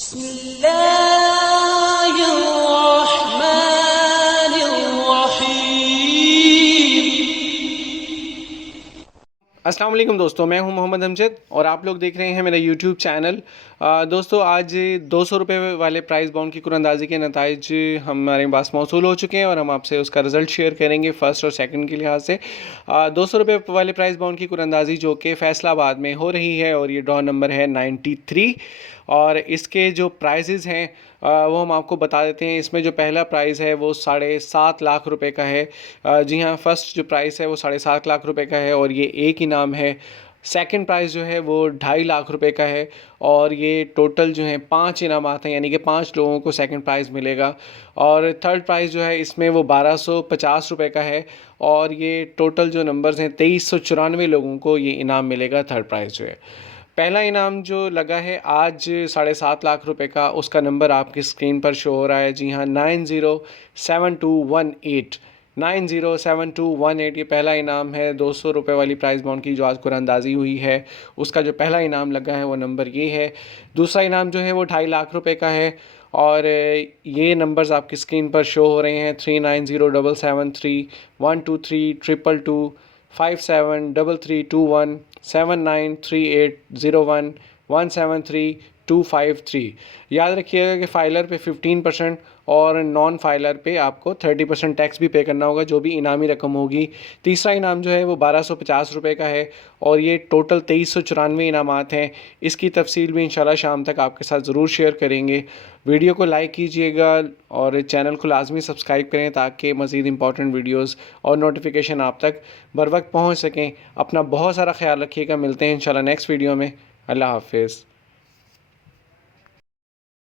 अस्सलाम वालेकुम दोस्तों, मैं हूं मोहम्मद अमजद और आप लोग देख रहे हैं मेरा यूट्यूब चैनल। दोस्तों आज 200 रुपये वाले प्राइस बाउंड की कुरानंदाजी के नताइज हमारे पास मौसूल हो चुके हैं और हम आपसे उसका रिज़ल्ट शेयर करेंगे फ़र्स्ट और सेकंड के लिहाज से। 200 रुपये वाले प्राइस बाउंड की कुरानंदाजी जो कि फ़ैसलाबाद में हो रही है और ये ड्रॉ नंबर है 93 और इसके जो प्राइजेज़ हैं वो हम आपको बता देते हैं। इसमें जो पहला प्राइज़ है वो 7.5 लाख रुपए का है। जी हाँ, फर्स्ट जो प्राइस है वो 7.5 लाख रुपए का है और ये एक इनाम है। सेकंड प्राइज़ जो है वो 2.5 लाख रुपए का है और ये टोटल जो है 5 इनामात हैं, यानी कि 5 लोगों को सेकंड प्राइज़ मिलेगा। और थर्ड प्राइज़ जो है इसमें वो 1250 रुपये का है और ये टोटल जो नंबर्स हैं 2394 लोगों को ये इनाम मिलेगा। थर्ड प्राइज़ जो है, पहला इनाम जो लगा है आज 7.5 लाख रुपए का, उसका नंबर आपकी स्क्रीन पर शो हो रहा है। जी हाँ, 907218, 907218 ये पहला इनाम है 200 रुपये वाली प्राइस बाउंड की जो आज कुरानंदाजी हुई है। उसका जो पहला इनाम लगा है वो नंबर ये है। दूसरा इनाम जो है वो 2.5 लाख रुपए का है और ये नंबर्स आपकी स्क्रीन पर शो हो रहे हैं। 3906773217938217938101173253। याद रखिएगा कि फाइलर पे 15% और नॉन फाइलर पे आपको 30% टैक्स भी पे करना होगा जो भी इनामी रकम होगी। तीसरा इनाम जो है वो 1250 रुपये का है और ये टोटल 2394 इनामात हैं। इसकी तफसील भी इंशाल्लाह शाम तक आपके साथ ज़रूर शेयर करेंगे। वीडियो को लाइक कीजिएगा और चैनल को लाजमी सब्सक्राइब करें ताकि मज़ीद इंपॉर्टेंट वीडियोस और नोटिफिकेशन आप तक बर वक्त पहुँच सकें। अपना बहुत सारा ख्याल रखिएगा। मिलते हैं इंशाल्लाह नेक्स्ट वीडियो में। अल्लाह हाफिज़।